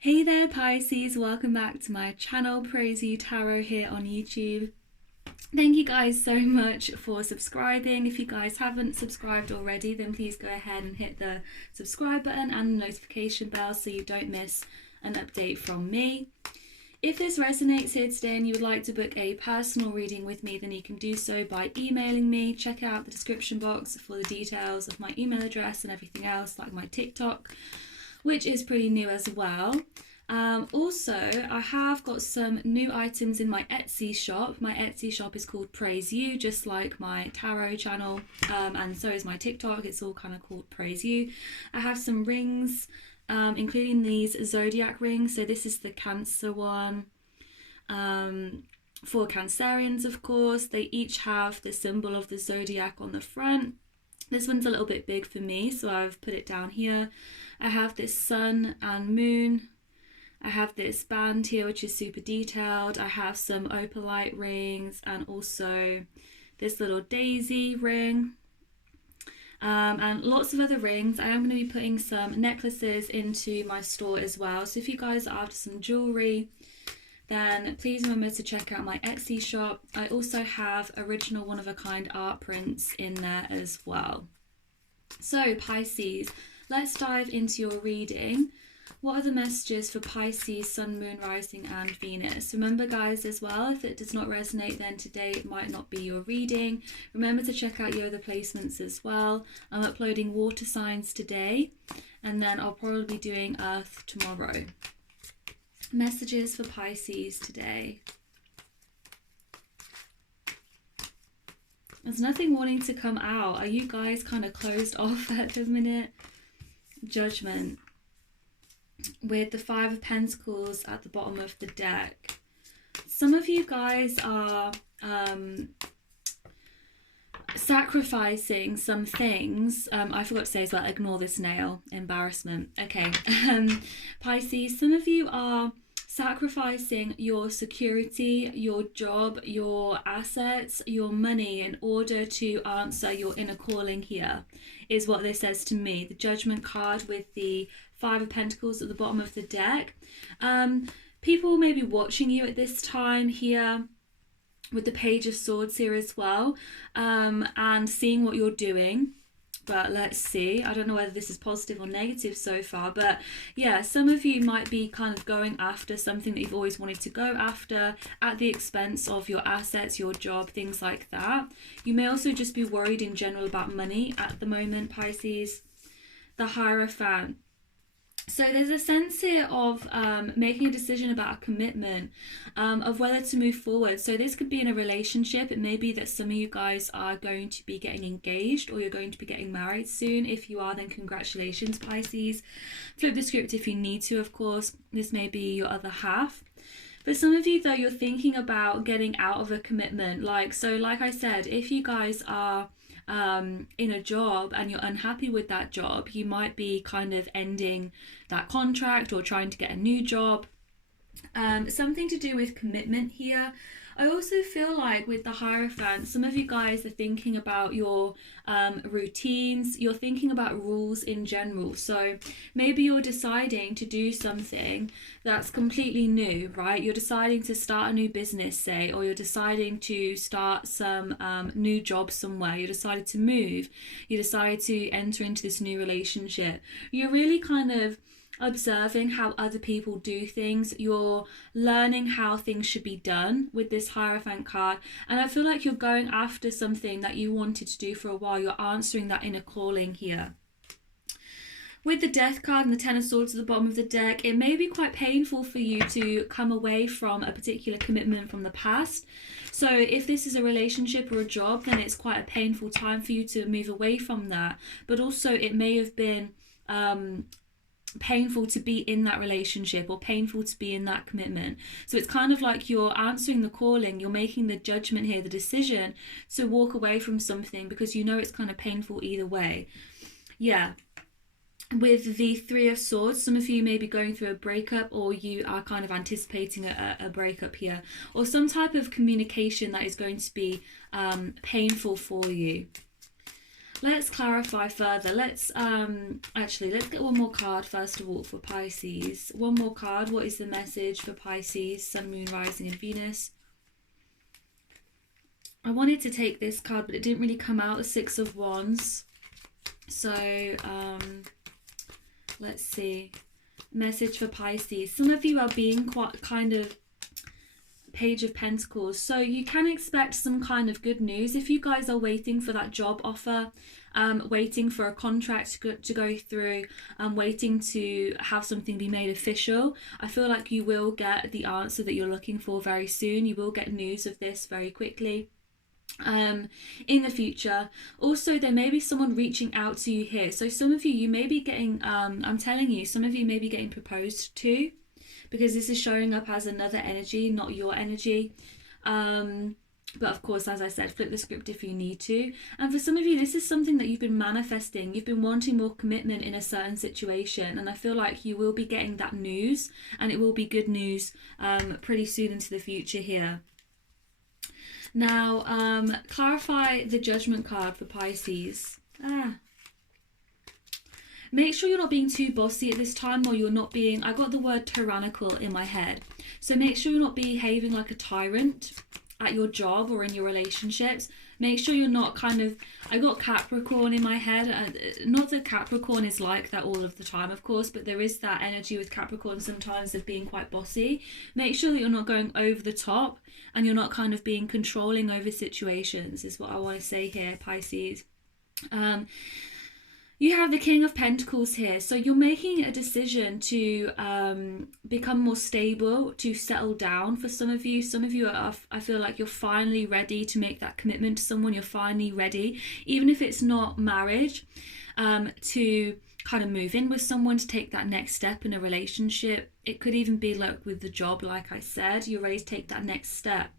Hey there Pisces, welcome back to my channel, Praise You Tarot here on YouTube. Thank you guys so much for subscribing. If you guys haven't subscribed already, then please go ahead and hit the subscribe button and the notification bell so you don't miss an update from me. If this resonates here today and you would like to book a personal reading with me, then you can do so by emailing me. Check out the description box for the details of my email address and everything else, like my TikTok, which is pretty new as well. Also, I have got some new items in my Etsy shop. My Etsy shop is called Praise You, just like my tarot channel, and so is my TikTok. It's all kind of called Praise You. I have some rings, including these zodiac rings. So this is the Cancer one. For Cancerians, of course, they each have the symbol of the zodiac on the front. This one's a little bit big for me, so I've put it down here. I have this sun and moon. I have this band here, which is super detailed. I have some opalite rings and also this little daisy ring. And lots of other rings. I am going to be putting some necklaces into my store as well. So if you guys are after some jewellery, then please remember to check out my Etsy shop. I also have original one-of-a-kind art prints in there as well. So Pisces, let's dive into your reading. What are the messages for Pisces, Sun, Moon, Rising and Venus? Remember guys as well, if it does not resonate, then today it might not be your reading. Remember to check out your other placements as well. I'm uploading water signs today, and then I'll probably be doing Earth tomorrow. Messages for Pisces today. There's nothing wanting to come out. Are you guys kind of closed off at the minute? Judgment. With the Five of Pentacles at the bottom of the deck. Some of you guys are sacrificing some things. I forgot to say as well, ignore this nail. Embarrassment. Okay. Pisces, some of you are sacrificing your security, your job, your assets, your money in order to answer your inner calling here, is what this says to me. The Judgment card with the Five of Pentacles at the bottom of the deck. People may be watching you at this time here with the Page of Swords here as well, and seeing what you're doing. But let's see. I don't know whether this is positive or negative so far, but yeah, some of you might be kind of going after something that you've always wanted to go after at the expense of your assets, your job, things like that. You may also just be worried in general about money at the moment, Pisces. The Hierophant. So there's a sense here of making a decision about a commitment, of whether to move forward. So this could be in a relationship. It may be that some of you guys are going to be getting engaged, or you're going to be getting married soon. If you are, then congratulations, Pisces. Flip the script if you need to, of course. This may be your other half. For some of you, though, you're thinking about getting out of a commitment. Like I said, if you guys are in a job and you're unhappy with that job, you might be kind of ending that contract or trying to get a new job. Something to do with commitment here. I also feel like with the Hierophant, some of you guys are thinking about your routines. You're thinking about rules in general. So maybe you're deciding to do something that's completely new, right? You're deciding to start a new business, say, or you're deciding to start some new job somewhere. You decided to move. You decided to enter into this new relationship. You're really kind of observing how other people do things. You're learning how things should be done with this Hierophant card, and I feel like you're going after something that you wanted to do for a while. You're answering that inner calling here. With the Death card and the Ten of Swords at the bottom of the deck, it may be quite painful for you to come away from a particular commitment from the past. So if this is a relationship or a job, then it's quite a painful time for you to move away from that. But also it may have been painful to be in that relationship or painful to be in that commitment. So it's kind of like you're answering the calling, you're making the judgment here, the decision to walk away from something because you know it's kind of painful either way. Yeah. With the Three of Swords, some of you may be going through a breakup, or you are kind of anticipating a breakup here, or some type of communication that is going to be painful for you. let's clarify further. Let's actually, let's get one more card first of all for Pisces. One more card. What is the message for Pisces, Sun, Moon, Rising and Venus? I wanted to take this card, but it didn't really come out, the Six of Wands. So let's see. Message for Pisces. Some of you are being quite kind of Page of Pentacles, so you can expect some kind of good news if you guys are waiting for that job offer, waiting for a contract to go through, waiting to have something be made official. I feel like you will get the answer that you're looking for very soon. You will get news of this very quickly in the future. Also, there may be someone reaching out to you here, so some of you may be getting I'm telling you, some of you may be getting proposed to, because this is showing up as another energy, not your energy. But of course, as I said, flip the script if you need to. And for some of you, this is something that you've been manifesting. You've been wanting more commitment in a certain situation, and I feel like you will be getting that news, and it will be good news pretty soon into the future here. Now, clarify the Judgment card for Pisces. Make sure you're not being too bossy at this time, or you're not being, I got the word tyrannical in my head. So make sure you're not behaving like a tyrant at your job or in your relationships. Make sure you're not kind of, I got Capricorn in my head. Not that Capricorn is like that all of the time, of course, but there is that energy with Capricorn sometimes of being quite bossy. Make sure that you're not going over the top, and you're not kind of being controlling over situations, is what I want to say here, Pisces. You have the King of Pentacles here, so you're making a decision to become more stable, to settle down. For some of you are, I feel like you're finally ready to make that commitment to someone. You're finally ready, even if it's not marriage, to kind of move in with someone, to take that next step in a relationship. It could even be like with the job, like I said, you're ready to take that next step.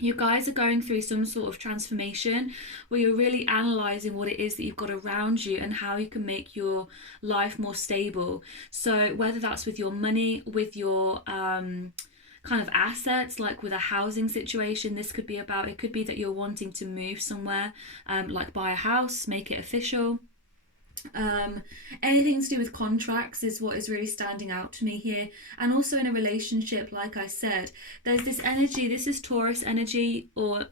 You guys are going through some sort of transformation where you're really analysing what it is that you've got around you and how you can make your life more stable. So whether that's with your money, with your kind of assets, like with a housing situation, this could be about, it could be that you're wanting to move somewhere, like buy a house, make it official. Anything to do with contracts is what is really standing out to me here. And also in a relationship, like I said, there's this energy, this is Taurus energy, or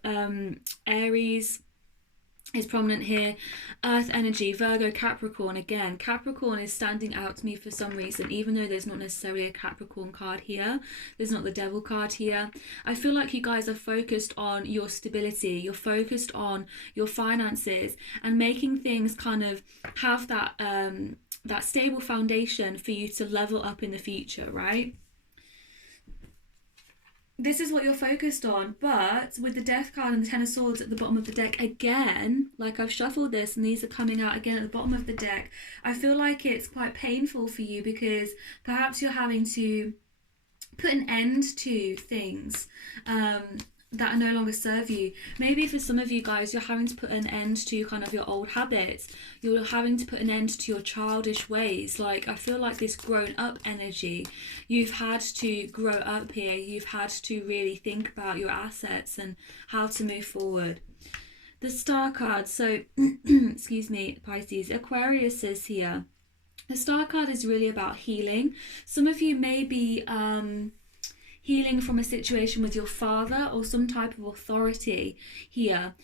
Aries is prominent here. Earth energy, Virgo, Capricorn. Again, Capricorn is standing out to me for some reason, even though there's not necessarily a Capricorn card here. There's not the Devil card here. I feel like you guys are focused on your stability. You're focused on your finances and making things kind of have that that stable foundation for you to level up in the future, right? This is what you're focused on. But with the Death card and the Ten of Swords at the bottom of the deck, again, like I've shuffled this and these are coming out again at the bottom of the deck, I feel like it's quite painful for you, because perhaps you're having to put an end to things that no longer serve you. Maybe for some of you guys, you're having to put an end to kind of your old habits. You're having to put an end to your childish ways. Like, I feel like this grown up energy, you've had to grow up here. You've had to really think about your assets and how to move forward. The Star card, so excuse me, Pisces, Aquarius is here. The Star card is really about healing. Some of you may be healing from a situation with your father or some type of authority here,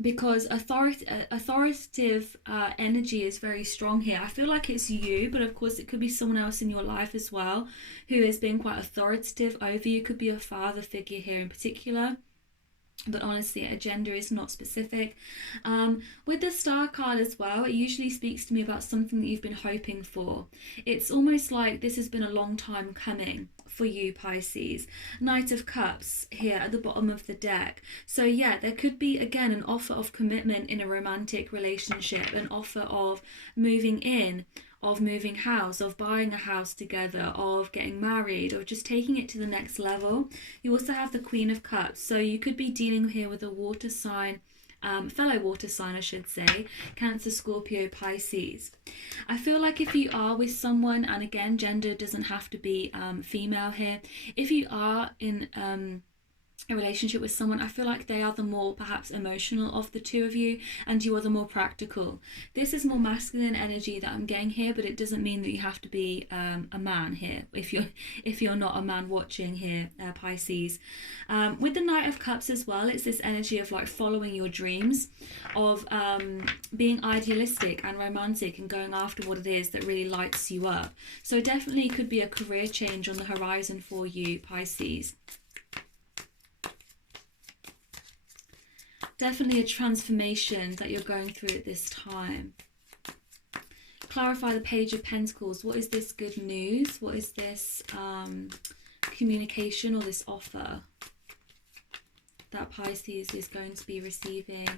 because authoritative energy is very strong here. I feel like it's you, but of course it could be someone else in your life as well who has been quite authoritative over you. Could be a father figure here in particular, but honestly, a gender is not specific. With the Star card as well, it usually speaks to me about something that you've been hoping for. It's almost like this has been a long time coming for you, Pisces. Knight of Cups here at the bottom of the deck. So yeah, there could be, again, an offer of commitment in a romantic relationship, an offer of moving in, of moving house, of buying a house together, of getting married, or just taking it to the next level. You also have the Queen of Cups, so you could be dealing here with a water sign, fellow water sign I should say, Cancer, Scorpio, Pisces. I feel like if you are with someone, and again, gender doesn't have to be female here, if you are in a relationship with someone, I feel like they are the more perhaps emotional of the two of you, and you are the more practical. This is more masculine energy that I'm getting here, but it doesn't mean that you have to be a man here if you're not a man watching here, Pisces. With the Knight of Cups as well, it's this energy of like following your dreams, of being idealistic and romantic and going after what it is that really lights you up. So definitely could be a career change on the horizon for you, Pisces. Definitely a transformation that you're going through at this time. Clarify the Page of Pentacles. What is this good news? What is this communication or this offer that Pisces is going to be receiving?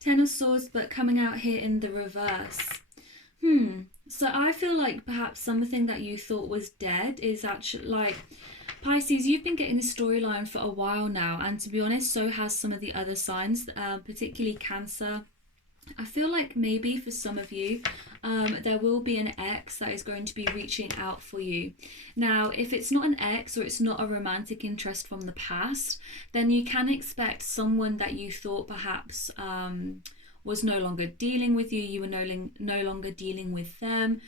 Ten of Swords, but coming out here in the reverse. So I feel like perhaps something that you thought was dead is actually like... Pisces, you've been getting this storyline for a while now, and to be honest, so has some of the other signs, particularly Cancer. I feel like maybe for some of you, there will be an ex that is going to be reaching out for you. Now, if it's not an ex or it's not a romantic interest from the past, then you can expect someone that you thought perhaps was no longer dealing with you, you were no longer dealing with them.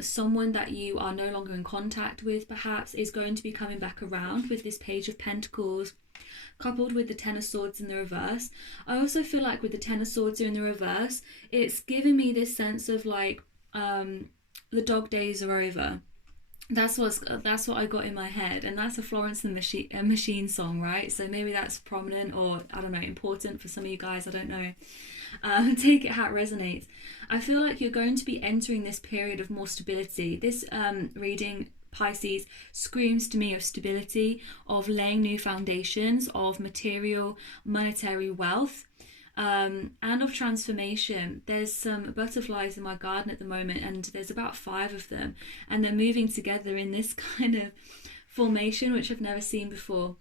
Someone that you are no longer in contact with perhaps is going to be coming back around with this Page of Pentacles coupled with the Ten of Swords in the reverse. I also feel like with the Ten of Swords in the reverse, it's giving me this sense of like the dog days are over. That's what I got in my head, and that's a Florence and the Machine song, right? So maybe that's prominent, or I don't know, important for some of you guys, I don't know. Take it how it resonates. I feel like you're going to be entering this period of more stability. This reading, Pisces, screams to me of stability, of laying new foundations, of material, monetary wealth. And of transformation. There's some butterflies in my garden at the moment, and there's about 5 of them, and they're moving together in this kind of formation which I've never seen before,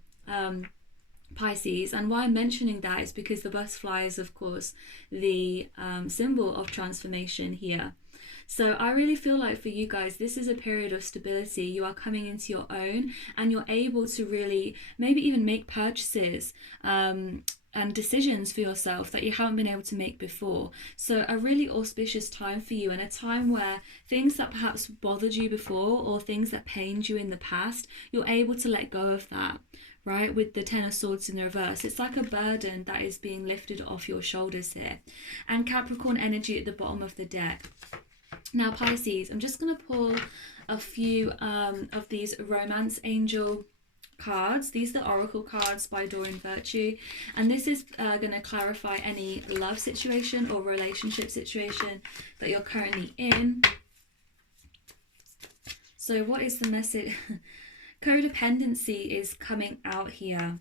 Pisces. And why I'm mentioning that is because the butterfly is of course the symbol of transformation here. So I really feel like for you guys, this is a period of stability. You are coming into your own, and you're able to really maybe even make purchases and decisions for yourself that you haven't been able to make before. So a really auspicious time for you, and a time where things that perhaps bothered you before or things that pained you in the past, you're able to let go of that, right? With the Ten of Swords in the reverse, it's like a burden that is being lifted off your shoulders here. And Capricorn energy at the bottom of the deck. Now Pisces, I'm just going to pull a few of these Romance Angel cards. These are the Oracle cards by Doreen Virtue, and this is going to clarify any love situation or relationship situation that you're currently in. So what is the message? Codependency is coming out here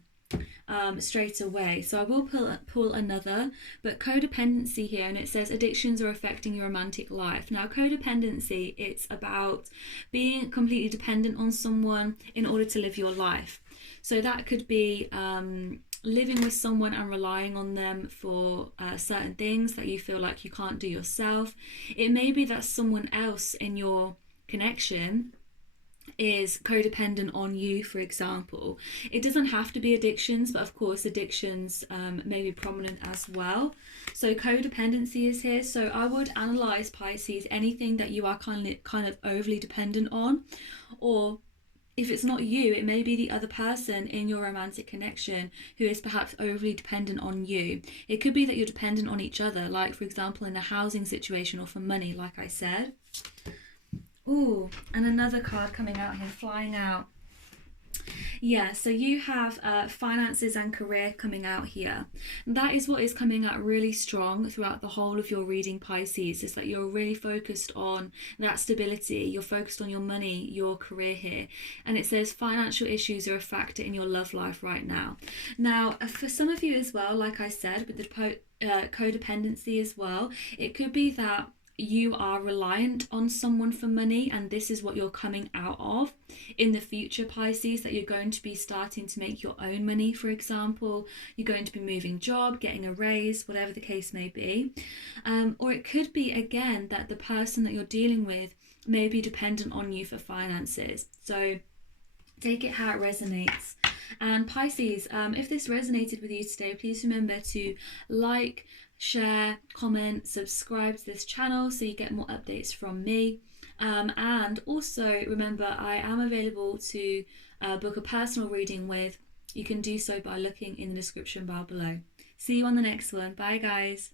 straight away. So I will pull another, but codependency here, and it says addictions are affecting your romantic life. Now codependency, it's about being completely dependent on someone in order to live your life. So that could be living with someone and relying on them for certain things that you feel like you can't do yourself. It may be that someone else in your connection is codependent on you, for example. It doesn't have to be addictions, but of course addictions may be prominent as well. So codependency is here. So I would analyze, Pisces, anything that you are kind of overly dependent on, or if it's not you, it may be the other person in your romantic connection who is perhaps overly dependent on you. It could be that you're dependent on each other, like for example in a housing situation, or for money, like I said. Ooh, and another card coming out here, flying out. Yeah, so you have finances and career coming out here. That is what is coming out really strong throughout the whole of your reading, Pisces, is that you're really focused on that stability. You're focused on your money, your career here. And it says financial issues are a factor in your love life right now. Now, for some of you as well, like I said, with the codependency as well, it could be that you are reliant on someone for money, and this is what you're coming out of in the future, Pisces, that you're going to be starting to make your own money, for example. You're going to be moving job, getting a raise, whatever the case may be. Or it could be, again, that the person that you're dealing with may be dependent on you for finances. So Take it how it resonates. And Pisces, if this resonated with you today, please remember to like, share, comment, subscribe to this channel so you get more updates from me. And also remember, I am available to book a personal reading with. You can do so by looking in the description bar below. See you on the next one. Bye guys.